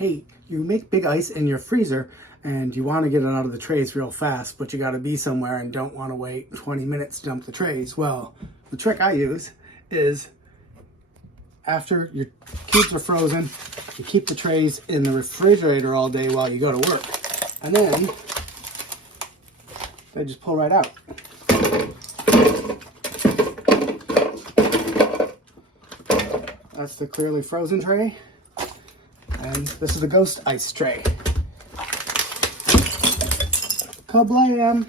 hey, you make big ice in your freezer and you want to get it out of the trays real fast, but you got to be somewhere and don't want to wait 20 minutes to dump the trays. Well, the trick I use is after your cubes are frozen, you keep the trays in the refrigerator all day while you go to work. And then they just pull right out. That's the clearly frozen tray. And this is the ghost ice tray. Kablam!